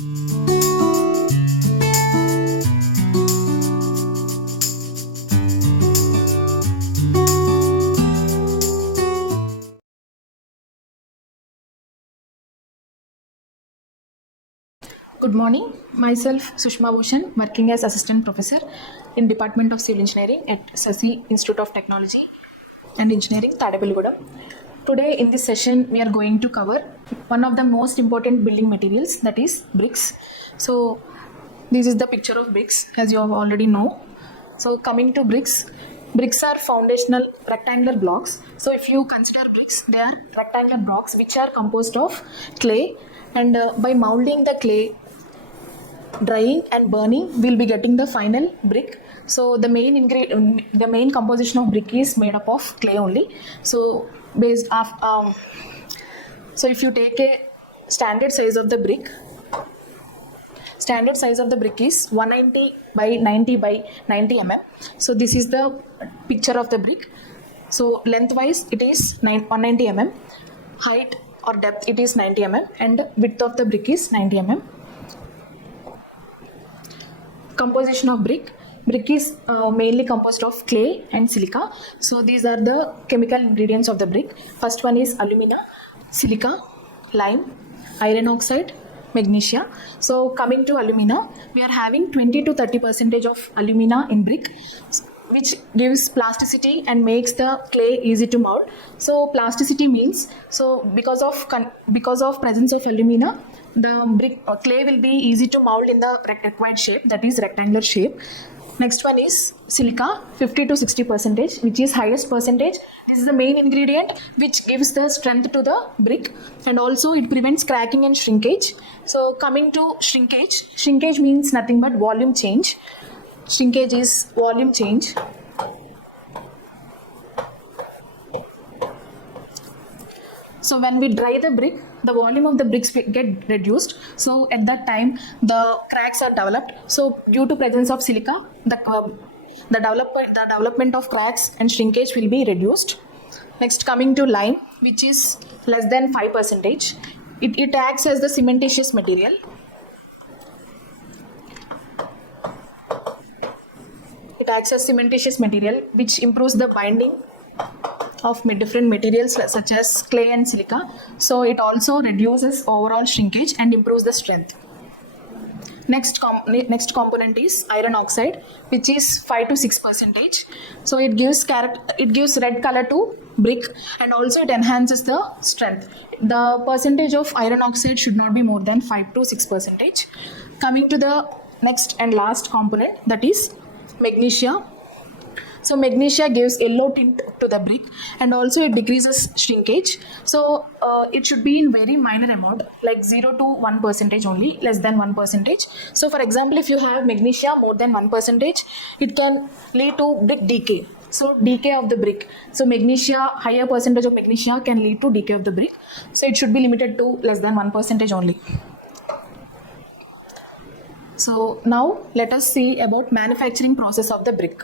Good morning. Myself Sushma Bhushan, working as assistant professor in Department of Civil Engineering at Sasi Institute of Technology and Engineering, Tadepalligudem. Today in this session we are going to cover one of the most important building materials, that is bricks. So this is the picture of bricks, as you already know. So coming to bricks are foundational rectangular blocks. So if you consider bricks, they are rectangular blocks which are composed of clay, and by molding the clay, drying and burning, we'll be getting the final brick. So the main composition of brick is made up of clay only. So so if you take a standard size of the brick is 190 by 90 by 90 mm. So this is the picture of the brick. So lengthwise it is 190 mm, height or depth it is 90 mm, and width of the brick is 90 mm. Composition of brick is mainly composed of clay and silica. So these are the chemical ingredients of the brick. First one is alumina, silica, lime, iron oxide, magnesia. So coming to alumina, we are having 20 to 30% of alumina in brick, which gives plasticity and makes the clay easy to mold. So plasticity means, so because of presence of alumina, the brick or clay will be easy to mold in the required shape, that is rectangular shape. Next one is silica, 50 to 60%, which is highest percentage. This is the main ingredient which gives the strength to the brick, and also it prevents cracking and shrinkage. So coming to shrinkage means nothing but volume change. Shrinkage is volume change. So when we dry the brick, the volume of the bricks get reduced. So at that time, the cracks are developed. So due to presence of silica, the development of cracks and shrinkage will be reduced. Next, coming to lime, which is less than 5%. It acts as the cementitious material. It acts as cementitious material, which improves the binding of different materials such as clay and silica. So it also reduces overall shrinkage and improves the strength. Next component is iron oxide, which is 5 to 6%. So it gives red color to brick, and also it enhances the strength. The percentage of iron oxide should not be more than 5 to 6%. Coming to the next and last component, that is magnesia. So magnesia gives yellow tint to the brick, and also it decreases shrinkage. So it should be in very minor amount, like 0 to 1% only, less than 1%. So for example, if you have magnesia more than 1%, it can lead to brick decay. So decay of the brick. So magnesia, higher percentage of magnesia can lead to decay of the brick. So it should be limited to less than 1% only. So now let us see about manufacturing process of the brick.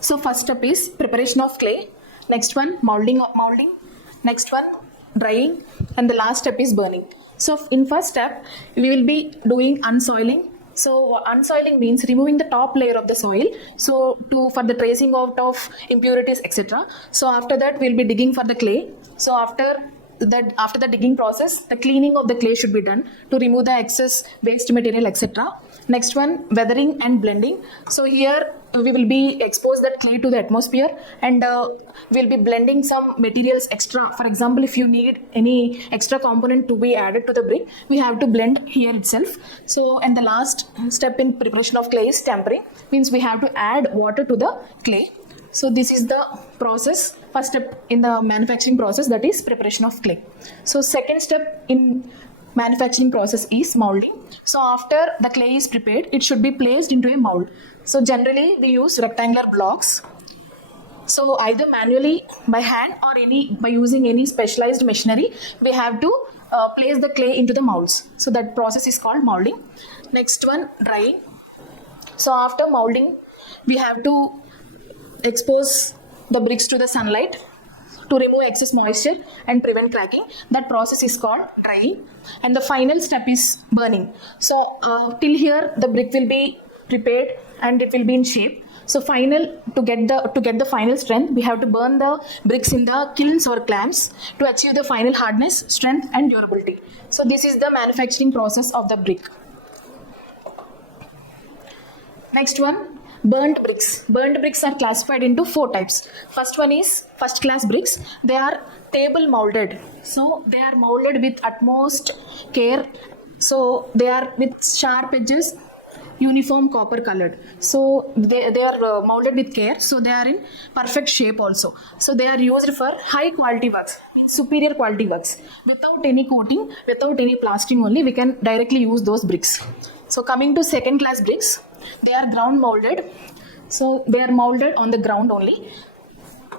So first step is preparation of clay. Next one, molding. Next one, drying, and the last step is burning. So in first step, we will be doing unsoiling. So unsoiling means removing the top layer of the soil, so for the tracing out of impurities, etc. So after that, we'll be digging for the clay. So after the digging process, the cleaning of the clay should be done to remove the excess waste material, etc. Next one, weathering and blending. So here we will be expose that clay to the atmosphere, and we'll be blending some materials extra. For example, if you need any extra component to be added to the brick, we have to blend here itself. So, and the last step in preparation of clay is tempering, means we have to add water to the clay. So this is the process, first step in the manufacturing process, that is preparation of clay. So second step in manufacturing process is molding. So after the clay is prepared, it should be placed into a mold. So generally we use rectangular blocks. So either manually by hand or by using any specialized machinery, we have to place the clay into the molds. So that process is called molding. Next one, drying. So after molding, we have to expose the bricks to the sunlight to remove excess moisture and prevent cracking. That process is called drying. And the final step is burning. So till here the brick will be prepared and it will be in shape. So to get the final strength, we have to burn the bricks in the kilns or clamps to achieve the final hardness, strength and durability. So this is the manufacturing process of the brick. Next one, burnt bricks. Burnt bricks are classified into 4 types. First one is first class bricks. They are table molded. So they are molded with utmost care. So they are with sharp edges, uniform copper colored. So they are molded with care. So they are in perfect shape also. So they are used for high quality works, superior quality works. Without any coating, without any plastering only, we can directly use those bricks. So coming to second class bricks, they are ground molded. So they are molded on the ground only,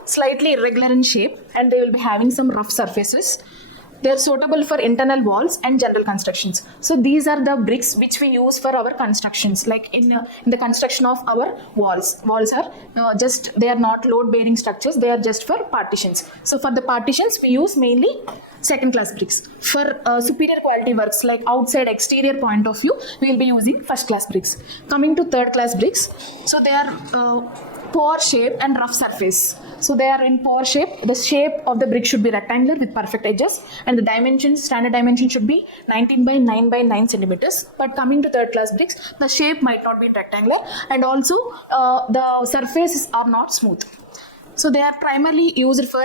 slightly irregular in shape, and they will be having some rough surfaces. They are suitable for internal walls and general constructions. So these are the bricks which we use for our constructions, like in the construction of our walls. Walls are they are not load bearing structures, they are just for partitions. So for the partitions we use mainly second class bricks. For superior quality works like outside exterior point of view, we will be using first class bricks. Coming to third class bricks, so they are pore shape and rough surface. So they are in pore shape. The shape of the brick should be rectangular with perfect edges, and the dimensions, standard dimension should be 19 by 9 by 9 centimeters. But coming to third class bricks, the shape might not be rectangular, and also the surfaces are not smooth. So they are primarily used for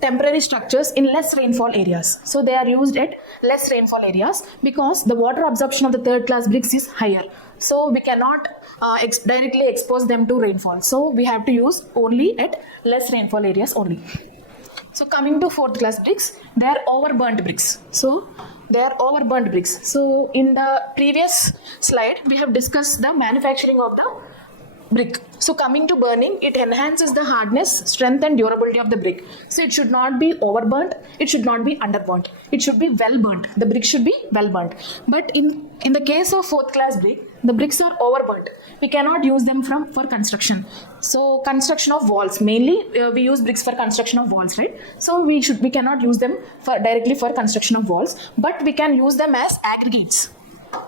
temporary structures in less rainfall areas. So they are used at less rainfall areas because the water absorption of the third class bricks is higher. So we cannot directly expose them to rainfall. So we have to use only at less rainfall areas only. So coming to fourth class bricks, they are overburnt bricks. So they are overburnt bricks. So in the previous slide, we have discussed the manufacturing of the brick. So coming to burning, it enhances the hardness, strength and durability of the brick. So it should not be overburnt, it should not be underburnt. It should be well burnt. The brick should be well burnt. But in the case of fourth class brick, the bricks are overburnt. We cannot use them for construction. So construction of walls, mainly we use bricks for construction of walls, right? So we cannot use them directly for construction of walls, but we can use them as aggregates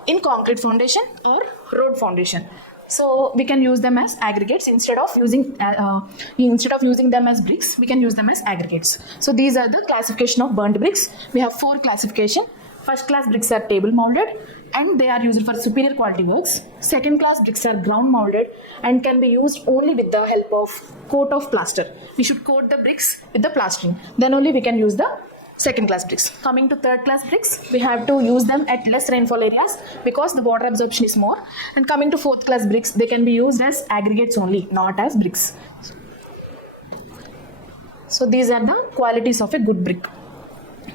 in concrete foundation or road foundation. So we can use them as aggregates instead of using them as bricks. We can use them as aggregates. So these are the classification of burnt bricks. We have 4 classification. First class bricks are table molded and they are used for superior quality works. Second class bricks are ground molded and can be used only with the help of coat of plaster. We should coat the bricks with the plastering. Then only we can use the second class bricks. Coming to third class bricks, we have to use them at less rainfall areas because the water absorption is more. And coming to fourth class bricks, they can be used as aggregates only, not as bricks. So these are the qualities of a good brick.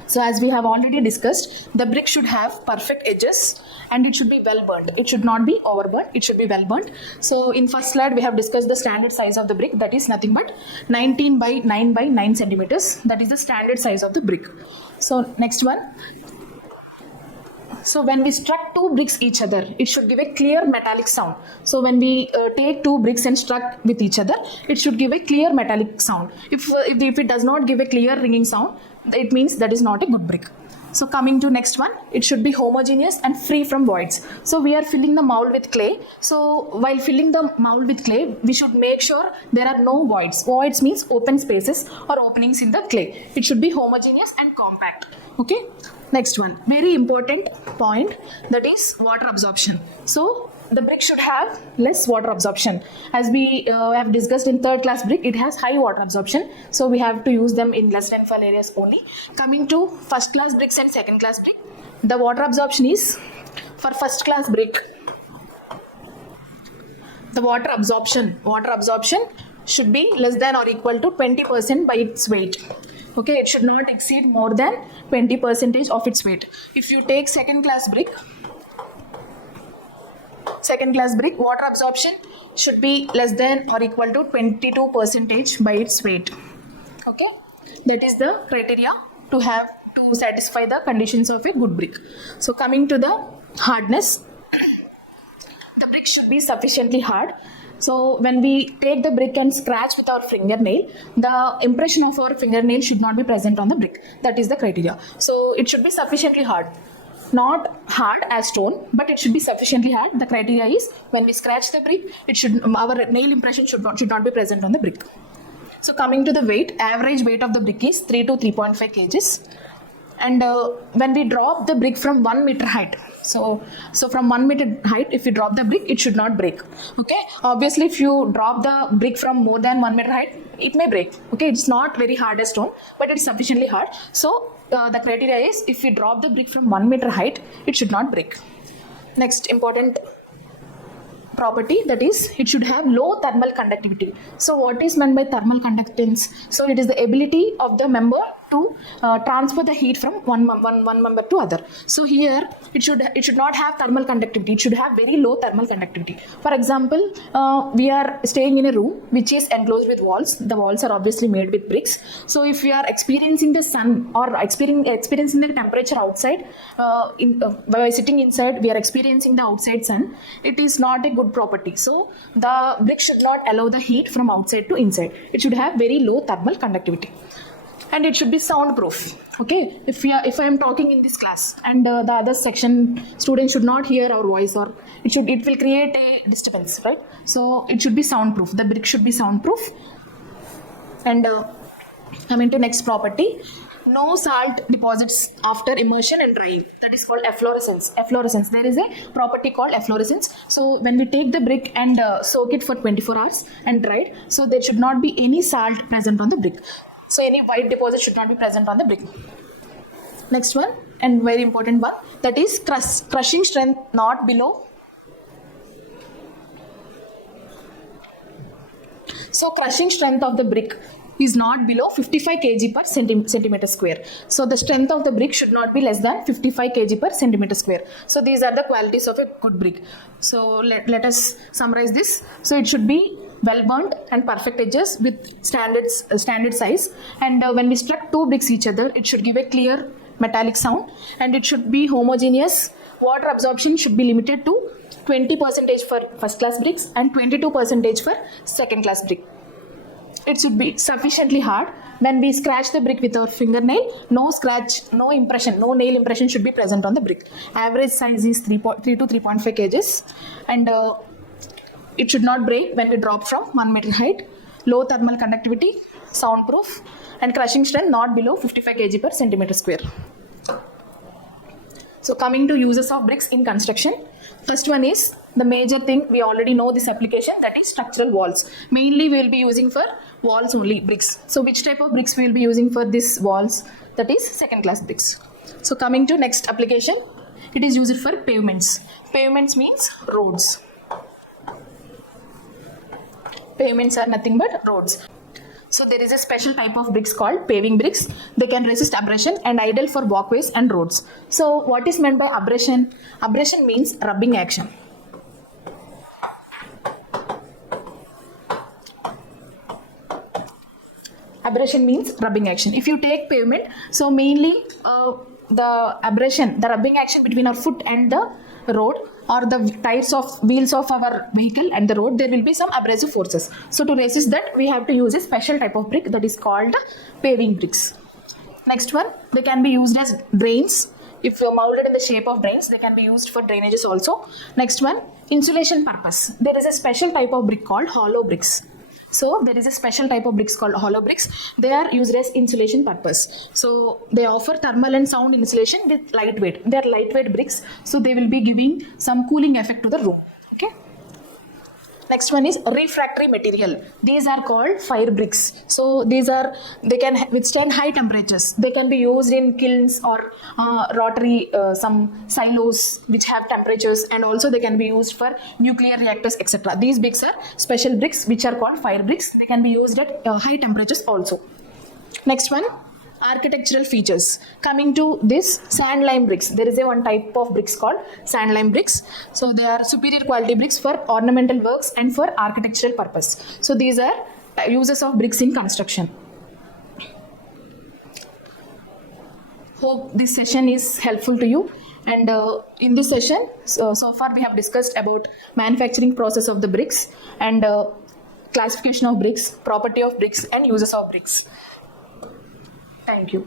So as we have already discussed, the brick should have perfect edges and it should be well burnt. It should not be overburnt, it should be well burnt. So in first slide, we have discussed the standard size of the brick, that is nothing but 19 by 9 by 9 centimeters. That is the standard size of the brick. So next one. So when we struck 2 bricks each other, it should give a clear metallic sound. So when we take 2 bricks and struck with each other, it should give a clear metallic sound. If it does not give a clear ringing sound, it means that is not a good brick. So coming to next one, it should be homogeneous and free from voids. So we are filling the mold with clay. So while filling the mold with clay, we should make sure there are no voids. Voids means open spaces or openings in the clay. It should be homogeneous and compact. Okay. Next one, very important point, that is water absorption. So the brick should have less water absorption. As we have discussed in third class brick, it has high water absorption. So we have to use them in less rainfall areas only. Coming to first class bricks and second class brick, the water absorption is, for first class brick, the water absorption should be less than or equal to 20% by its weight. Okay, it should not exceed more than 20% of its weight. If you take second class brick, water absorption should be less than or equal to 22% by its weight. Okay, that is the criteria to satisfy the conditions of a good brick. So coming to the hardness, the brick should be sufficiently hard So when we take the brick and scratch with our fingernail, the impression of our fingernail should not be present on the brick. That is the criteria. So it should be sufficiently hard. Not hard as stone, but it should be sufficiently hard. The criteria is when we scratch the brick, our nail impression should not be present on the brick. So coming to the weight, average weight of the brick is 3 to 3.5 kgs. And when we drop the brick from 1 meter height, so from 1 meter height, if you drop the brick, it should not break. Okay, obviously if you drop the brick from more than 1 meter height, it may break. Okay, it's not very hard as stone, but it's sufficiently hard. So the criteria is if we drop the brick from 1 meter height, it should not break. Next important property, that is it should have low thermal conductivity. So what is meant by thermal conductance? So it is the ability of the member to transfer the heat from one member to other. So here it should not have thermal conductivity. It should have very low thermal conductivity. For example, we are staying in a room which is enclosed with walls. The walls are obviously made with bricks. So if we are experiencing the sun or experiencing the temperature outside, by sitting inside, we are experiencing the outside sun. It is not a good property. So the brick should not allow the heat from outside to inside. It should have very low thermal conductivity. And it should be soundproof. Okay, if I am talking in this class and the other section students should not hear our voice, or it will create a disturbance, right? So it should be soundproof. The brick should be soundproof. And coming to next property, no salt deposits after immersion and drying. That is called efflorescence. Efflorescence. There is a property called efflorescence. So when we take the brick and soak it for 24 hours and dry it, so there should not be any salt present on the brick. So any white deposit should not be present on the brick. Next one, and very important one, that is crushing strength not below. So crushing strength of the brick is not below 55 kg per centimeter square. So the strength of the brick should not be less than 55 kg per centimeter square. So these are the qualities of a good brick. So let us summarize this. So it should be well burnt and perfect edges with standard size. And when we struck two bricks each other, it should give a clear metallic sound, and it should be homogeneous. Water absorption should be limited to 20% for first class bricks and 22% for second class brick. It should be sufficiently hard. When we scratch the brick with our fingernail, no nail impression should be present on the brick. Average size is 3 to 3.5 kgs, and it should not break when we drop from 1 meter height. Low thermal conductivity, soundproof, and crushing strength not below 55 kg per centimeter square. So coming to uses of bricks in construction. First one is the major thing, we already know this application, that is structural walls. Mainly we will be using for walls only, bricks. So which type of bricks we will be using for these walls? That is second class bricks. So coming to next application, it is used for pavements. Pavements means roads. Pavements are nothing but roads. So there is a special type of bricks called paving bricks. They can resist abrasion and ideal for walkways and roads. So what is meant by abrasion? Abrasion means rubbing action. Abrasion means rubbing action. If you take pavement, so mainly the rubbing action between our foot and the road, or the wheels of our vehicle and the road, there will be some abrasive forces. So to resist that, we have to use a special type of brick that is called paving bricks. Next one, they can be used as drains. If molded in the shape of drains, they can be used for drainages also. Next one, insulation purpose. There is a special type of brick called hollow bricks. So there is a special type of bricks called hollow bricks. They are used as insulation purpose. So they offer thermal and sound insulation with lightweight. They are lightweight bricks. So they will be giving some cooling effect to the room. Okay. Next one is refractory material. These are called fire bricks. So they can withstand high temperatures. They can be used in kilns or rotary, some silos which have temperatures, and also they can be used for nuclear reactors, etc. These bricks are special bricks which are called fire bricks. They can be used at high temperatures also. Next one, architectural features. Coming to this, sand lime bricks. There is one type of bricks called sand lime bricks. So they are superior quality bricks for ornamental works and for architectural purpose. So these are uses of bricks in construction. Hope this session is helpful to you. And in this session, so far we have discussed about manufacturing process of the bricks and classification of bricks, property of bricks, and uses of bricks. Thank you.